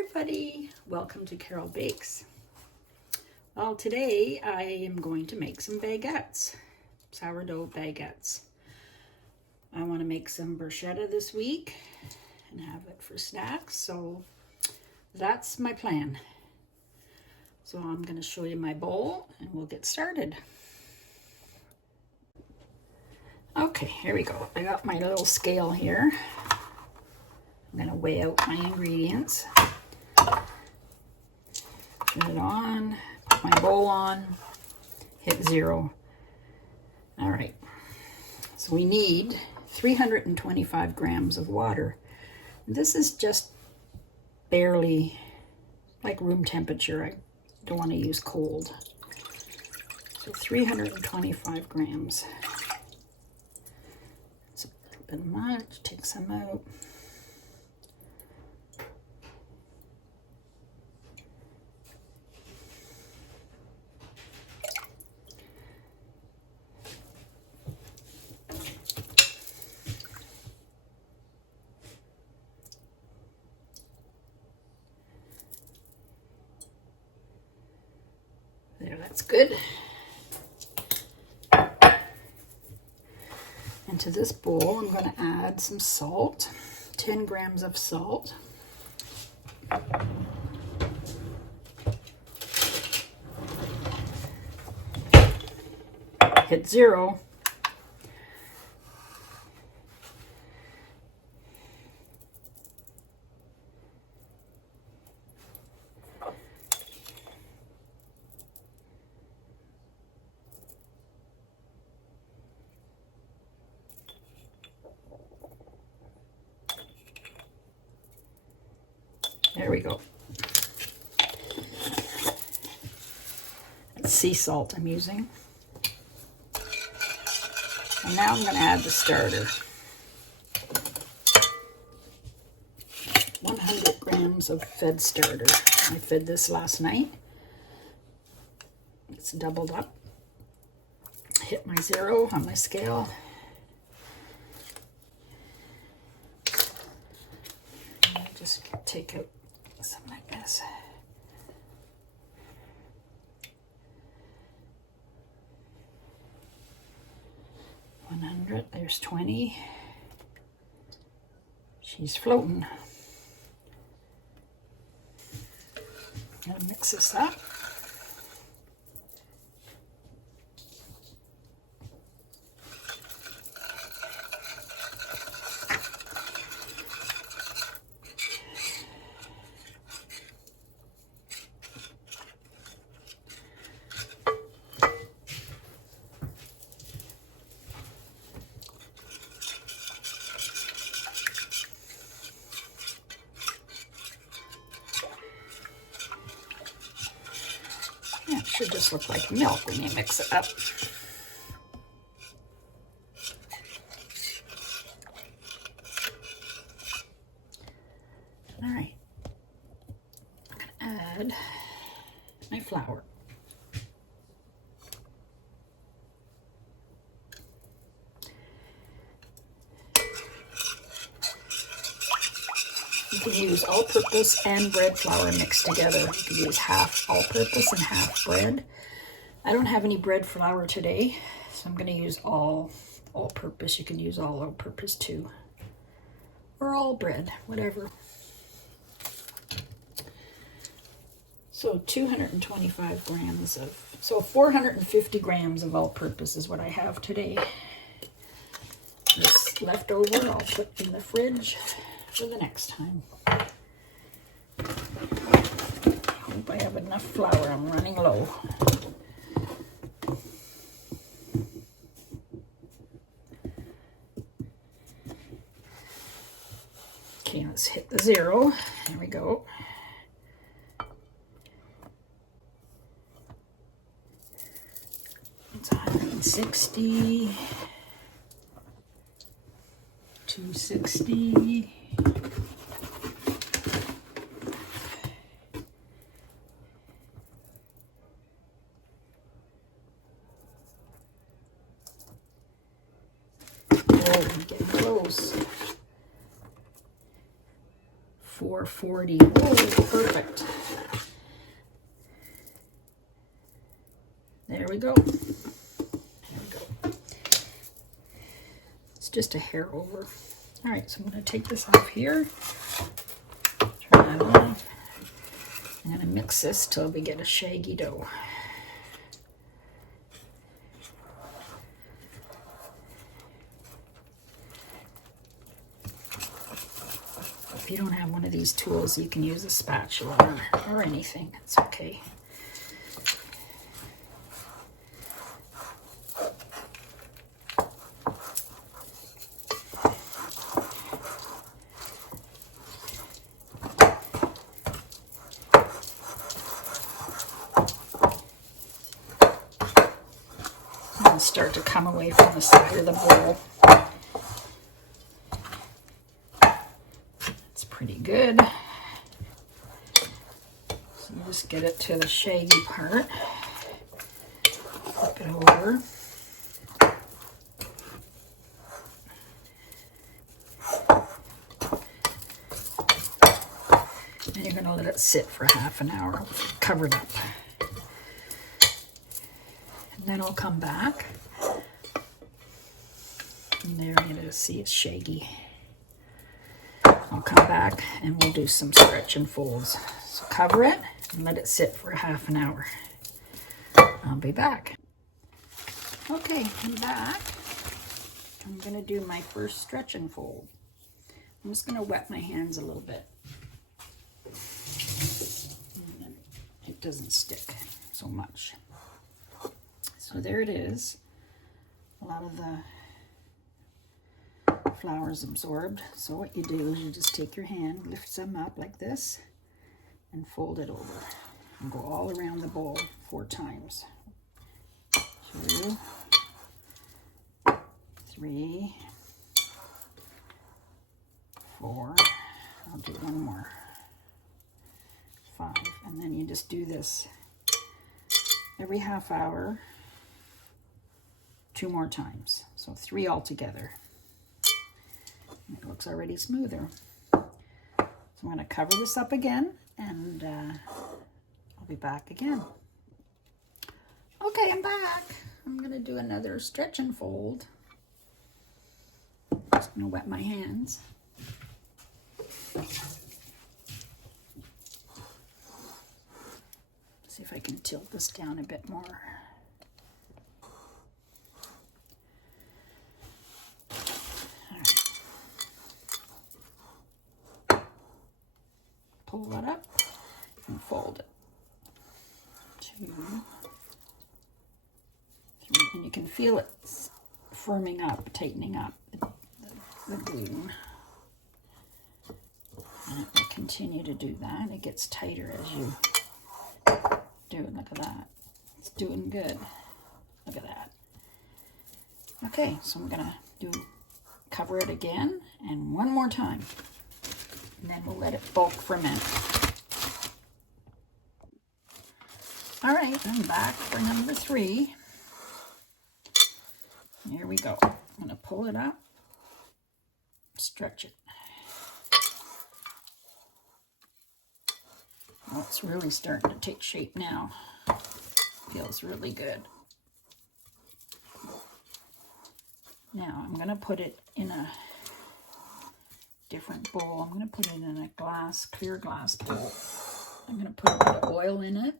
everybody, welcome to Carol Bakes. Well, today I am going to make some baguettes, sourdough baguettes. I want to make some bruschetta this week and have it for snacks, so that's my plan. So I'm going to show you my bowl and we'll get started. Okay, here we go. I got my little scale here. I'm going to weigh out my ingredients. Put it on, put my bowl on, hit 0. All right, so we need 325 grams of water. This is just barely like room temperature. I don't want to use cold. So 325 grams. It's a little bit much, take some out. There, that's good. And to this bowl, I'm going to add some salt, 10 grams of salt. Hit 0. There we go. That's sea salt I'm using. And now I'm going to add the starter. 100 grams of fed starter. I fed this last night. It's doubled up. Hit my 0 on my scale. And I just take out something like this. There's 20. She's floating. Gonna mix this up. Yeah, it should just look like milk when you mix it up. All right, I'm gonna add my flour. You can use all-purpose and bread flour mixed together. You can use half all-purpose and half bread. I don't have any bread flour today, so I'm going to use all-purpose. You can use all-purpose too, or all bread, whatever. So 225 grams of, so 450 grams of all-purpose is what I have today. This leftover I'll put in the fridge for the next time. Hope I have enough flour. I'm running low. Okay, let's hit the 0. There we go. It's 160, 260. Oh, I'm getting close. 440. Oh, perfect. There we go. There we go. It's just a hair over. All right, so I'm going to take this off here. Turn that on. I'm going to mix this till we get a shaggy dough. If you don't have one of these tools, you can use a spatula or anything. It's okay. And start to come away from the side of the bowl. Pretty good. So you just get it to the shaggy part. Flip it over. And you're going to let it sit for half an hour, covered up. And then I'll come back. And there you're going to see it's shaggy. I'll come back and we'll do some stretch and folds. So cover it and let it sit for half an hour. I'll be back. Okay, I'm back. I'm going to do my first stretch and fold. I'm just going to wet my hands a little bit. And then it doesn't stick so much. So there it is. A lot of the flour's absorbed. So what you do is you just take your hand, lift some up like this, and fold it over. And go all around the bowl 4 times. 2, 3, 4. I'll do one more. 5. And then you just do this every half hour, 2 more times. So 3 altogether. It looks already smoother. So I'm going to cover this up again, and I'll be back again. Okay, I'm back. I'm going to do another stretch and fold. Just going to wet my hands. See if I can tilt this down a bit more. Pull that up and fold it. 2, 3, and you can feel it firming up, tightening up the glue. And it will continue to do that. It gets tighter as you do it. Look at that. It's doing good. Look at that. Okay, so I'm gonna cover it again and one more time. And then we'll let it bulk ferment. All right, I'm back for number 3. Here we go. I'm going to pull it up, stretch it. Oh, it's really starting to take shape now. Feels really good. Now I'm going to put it in a different bowl. I'm going to put it in a clear glass bowl. I'm going to put a bit of oil in it.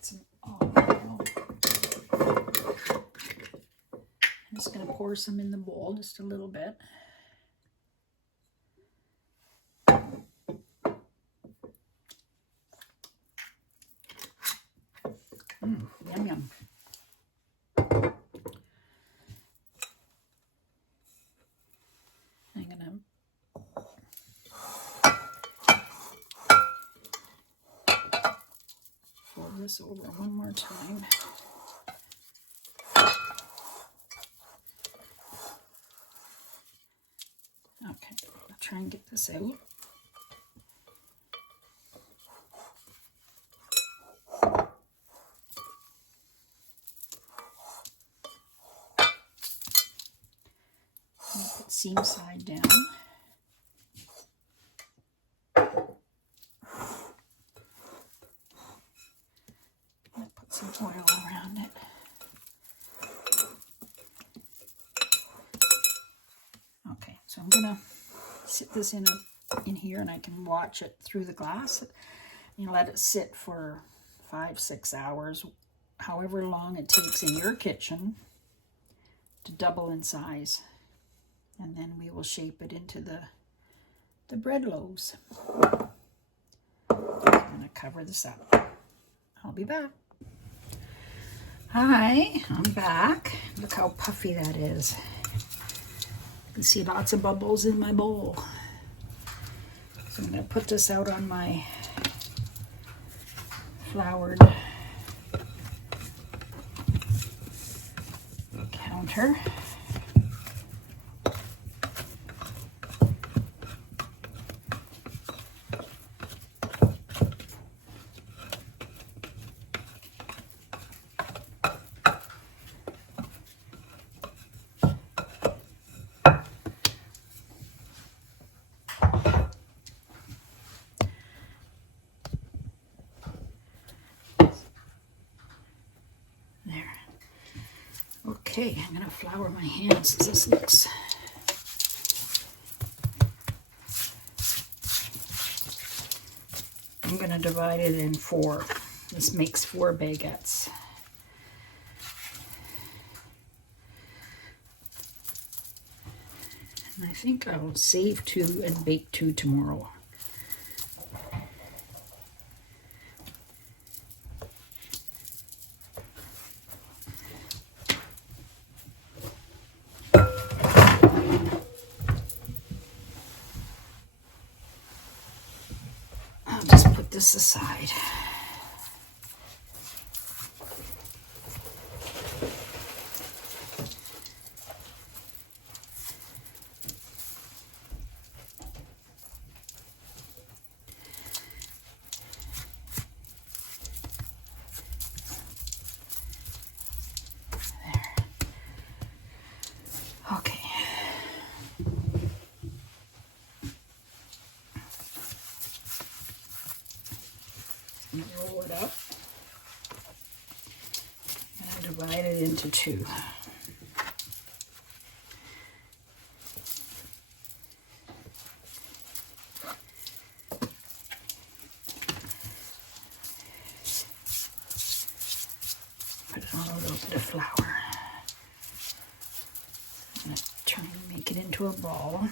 Some olive oil. I'm just going to pour some in the bowl, just a little bit. Yum, yum. I'm going to fold this over one more time. Okay, I'll try and get this out. it seam side down. I'll put some oil around it. Okay, so I'm gonna sit this in here, and I can watch it through the glass and let it sit for 5-6 hours, however long it takes in your kitchen to double in size. And then we will shape it into the bread loaves. I'm gonna cover this up. I'll be back. Hi, I'm back. Look how puffy that is. You can see lots of bubbles in my bowl. So I'm going to put this out on my floured counter. Okay, I'm going to flour my hands as this looks. I'm going to divide it in 4. This makes 4 baguettes. And I think I'll save 2 and bake 2 tomorrow. This aside. There. Okay. Roll it up and I divide it into 2. Put on a little bit of flour. I'm going to try and make it into a ball.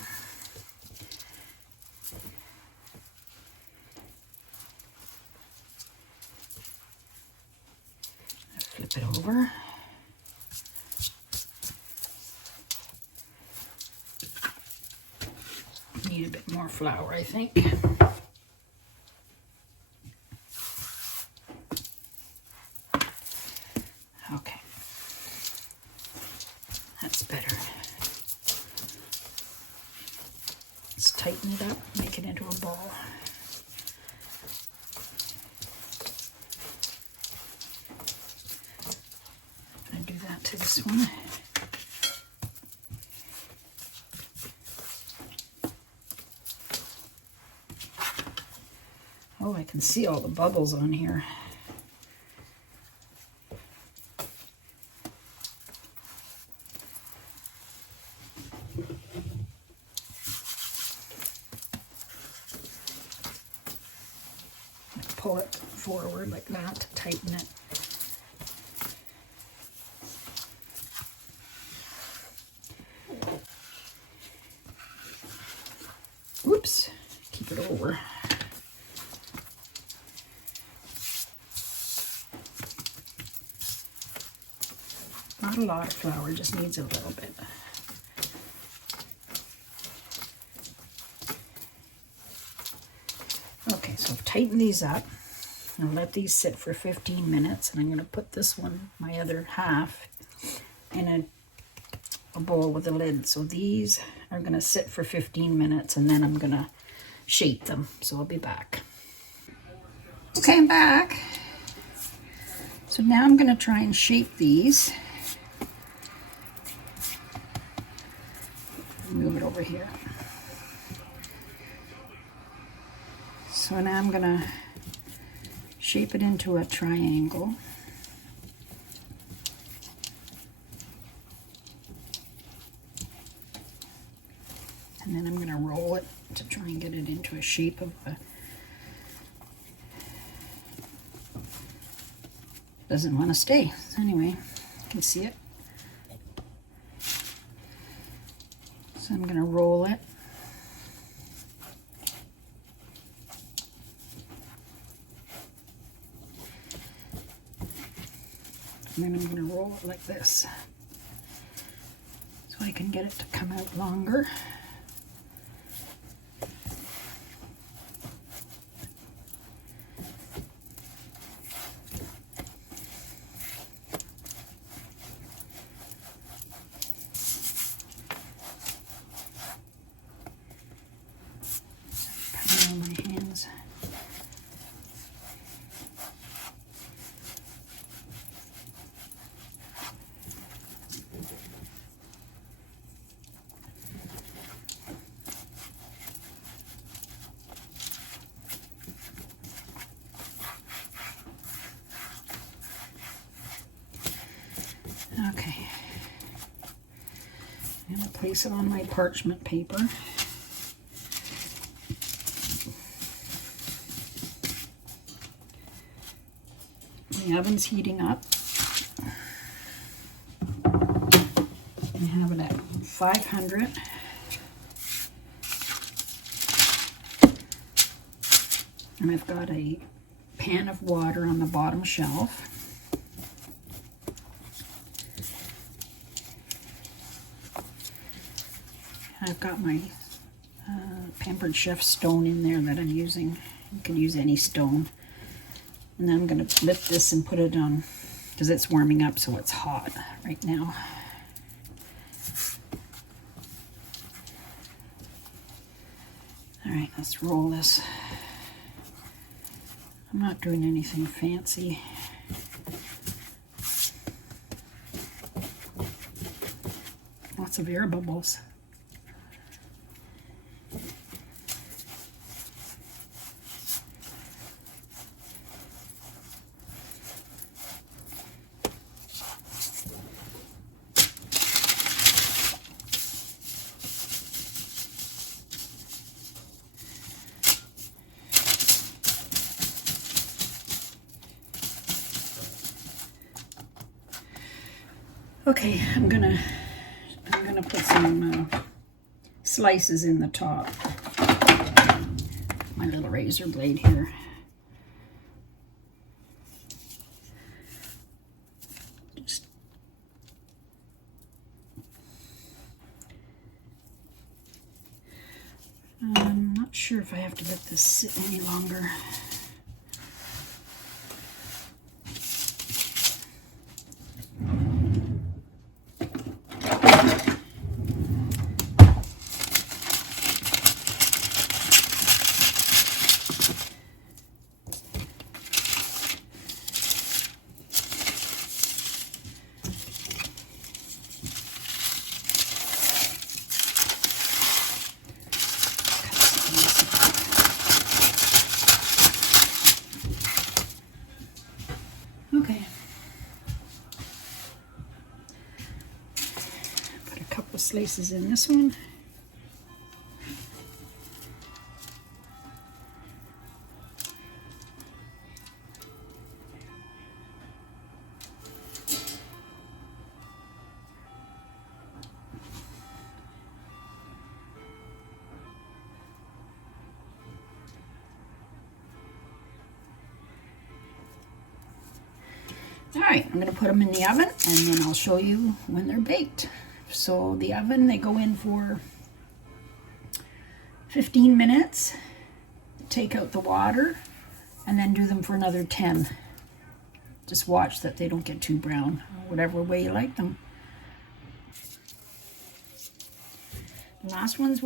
Flip it over. Need a bit more flour, I think. Okay. That's better. Let's tighten it up, make it into a ball. To this one. Oh, I can see all the bubbles on here. Pull it forward like that to tighten it. Whoops, keep it over. Not a lot of flour, just needs a little bit. Okay, so I've tightened these up. I'll let these sit for 15 minutes, and I'm going to put this one, my other half, in a bowl with a lid. So these are going to sit for 15 minutes, and then I'm going to shape them. So I'll be back. Okay, I'm back. So now I'm going to try and shape these. Move it over here. So now I'm gonna shape it into a triangle. And then I'm gonna roll it to try and get it into a shape of a... Doesn't want to stay. So anyway, you can see it. So I'm gonna roll it. And then I'm going to roll it like this so I can get it to come out longer. Put it on my hands. Okay, I'm going to place it on my parchment paper. The oven's heating up. I have it at 500. And I've got a pan of water on the bottom shelf. I've got my Pampered Chef stone in there that I'm using. You can use any stone. And then I'm going to lift this and put it on, because it's warming up, so it's hot right now. All right, let's roll this. I'm not doing anything fancy. Lots of air bubbles. Okay, I'm gonna put some slices in the top. My little razor blade here. Just I'm not sure if I have to let this sit any longer. Okay. Put a couple of slices in this one. Alright, I'm going to put them in the oven and then I'll show you when they're baked. So the oven, they go in for 15 minutes, take out the water, and then do them for another 10. Just watch that they don't get too brown, whatever way you like them. The last ones,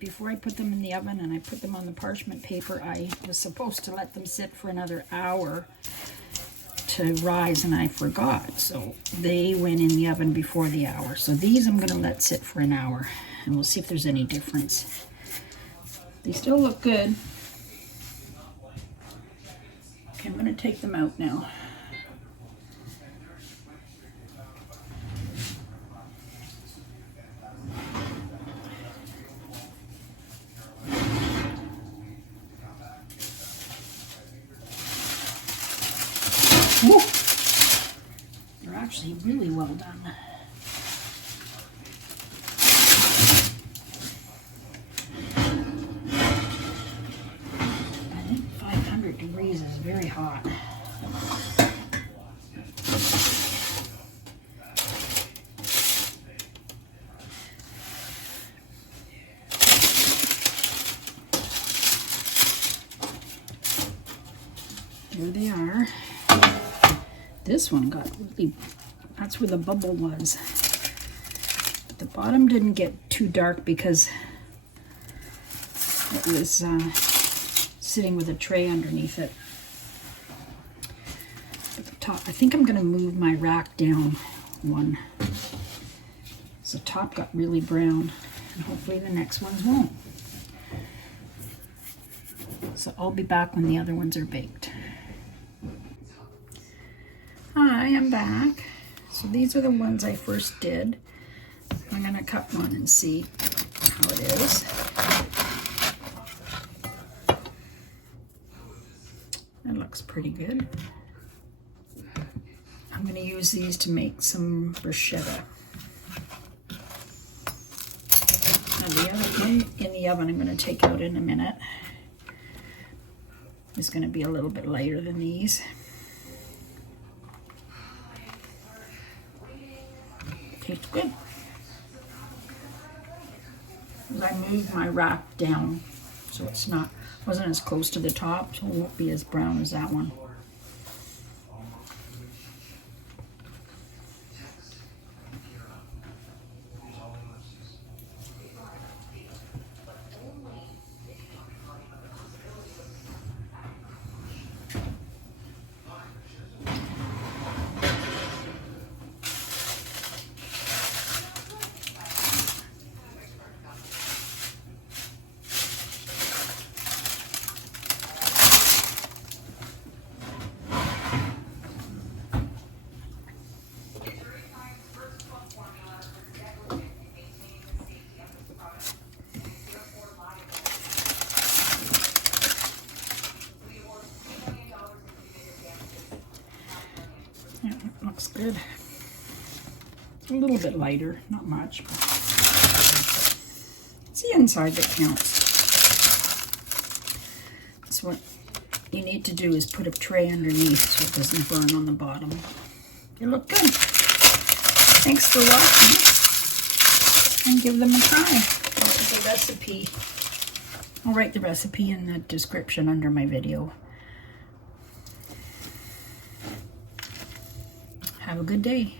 before I put them in the oven and I put them on the parchment paper, I was supposed to let them sit for another hour to rise and I forgot. So they went in the oven before the hour. So these I'm gonna let sit for an hour and we'll see if there's any difference. They still look good. Okay, I'm gonna take them out now. Woo! They're actually really well done. I think 500 degrees is very hot. Here they are. This one got really, that's where the bubble was. But the bottom didn't get too dark because it was sitting with a tray underneath it. But the top, I think I'm gonna move my rack down one. So the top got really brown and hopefully the next ones won't. So I'll be back when the other ones are baked. Hi, I'm back. So these are the ones I first did. I'm gonna cut one and see how it is. That looks pretty good. I'm gonna use these to make some bruschetta. Now the other one in the oven I'm gonna take out in a minute. It's gonna be a little bit lighter than these. Tastes good. As I moved my rack down so it's wasn't as close to the top, so it won't be as brown as that one. Yeah, it looks good. A little bit lighter, not much. But it's the inside that counts. That's what you need to do, is put a tray underneath so it doesn't burn on the bottom. They look good. Thanks for watching, and give them a try. The recipe. I'll write the recipe in the description under my video. Have a good day.